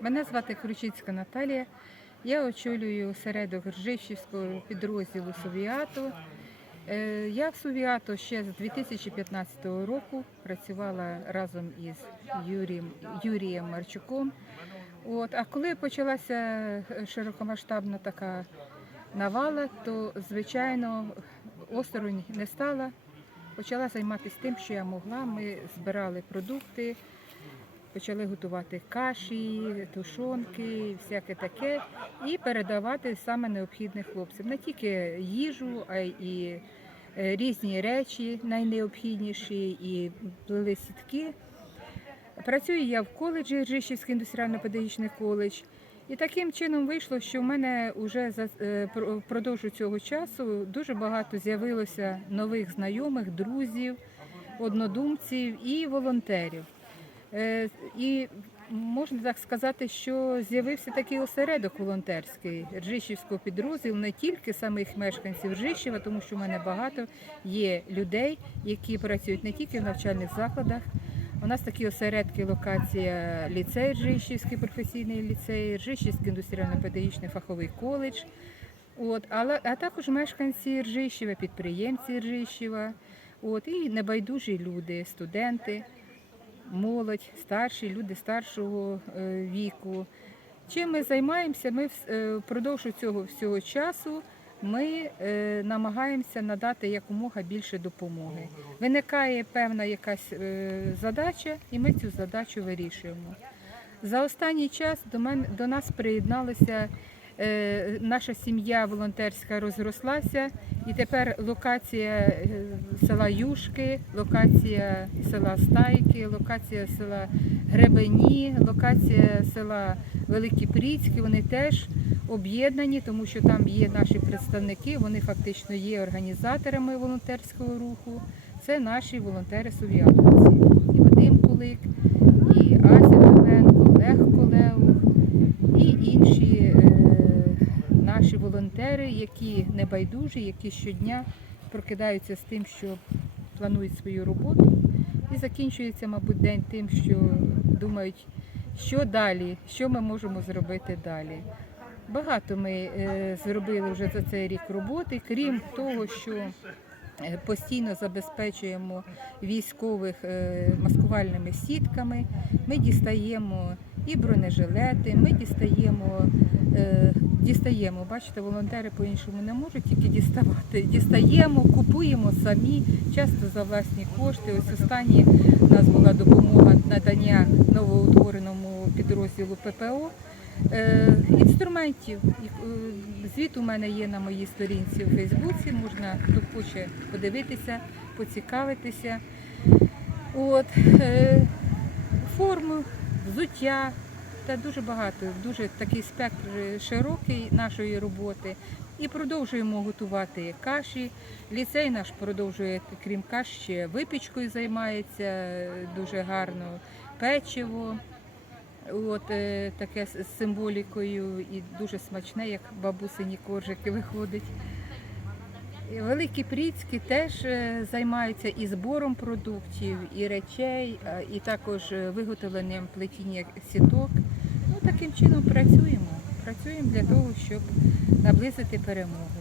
Мене звати Кручицька Наталія. Я очолюю осередок Ржищівського підрозділу Совіату. Е, Я в Совіату ще з 2015 року працювала разом із Юрієм, Юрієм Марчуком. От, а коли почалася е, широкомасштабна така навала, то звичайно осторонь не стала. Почала займатися тим, що я могла. Ми збирали продукти, почали готувати каші, тушонки, всяке таке, і передавати саме необхідне хлопцям. Не тільки їжу, а й е, різні речі, найнеобхідніші, і плели сітки. Працюю я в коледжі, Ржищівський індустріально-педагогічний коледж. І таким чином вийшло, що в мене вже е, впродовж цього часу дуже багато з'явилося нових знайомих, друзів, однодумців і волонтерів. Е, І можна так сказати, що з'явився такий осередок волонтерський Ржищівського підрозділу, не тільки самих мешканців Ржищева, тому що в мене багато є людей, які працюють не тільки в навчальних закладах. У нас такі осередки, локація ліцей Ржищівський професійний ліцей, Ржищівський індустріально-педагогічний фаховий коледж. От, але, а також мешканці Ржищева, підприємці Ржищева, от, і небайдужі люди, студенти, молодь, старші, люди старшого е, віку. Чим ми займаємося? Ми е, впродовж цього всього часу ми е, намагаємося надати якомога більше допомоги. Виникає певна якась задача, і ми цю задачу вирішуємо. За останній час до мене до нас приєдналися. Е, Наша сім'я волонтерська розрослася, і тепер локація е, села Юшки, локація села Стайки, локація села Гребені, локація села Великі Пріцьки. Вони теж об'єднані, тому що там є наші представники, вони фактично є організаторами волонтерського руху. Це наші волонтери совіатовці. І Вадим Кулик, волонтери, які небайдужі, які щодня прокидаються з тим, що планують свою роботу, і закінчується, мабуть, день тим, що думають, що далі, що ми можемо зробити далі. Багато ми е, зробили вже за цей рік роботи, крім того, що е, постійно забезпечуємо військових е, маскувальними сітками. Ми дістаємо і бронежилети, ми дістаємо, е, дістаємо, бачите, волонтери по-іншому не можуть тільки діставати. Дістаємо, купуємо самі, часто за власні кошти. Ось останні у нас була допомога надання новоутвореному підрозділу ППО. Е, інструментів. Е, Звіт у мене є на моїй сторінці у Фейсбуці, можна, хто хоче подивитися, поцікавитися. От, форму, взуття та дуже багато, дуже такий спектр широкий нашої роботи. І продовжуємо готувати каші. Ліцей наш продовжує, крім каш, ще випічкою займається дуже гарно, печиво. От е, таке з символікою і дуже смачне, як бабусині коржики виходить. Великі Пріцькі теж е, займаються і збором продуктів, і речей, і також е, виготовленням плетіння сіток. Ну, таким чином працюємо. Працюємо для того, щоб наблизити перемогу.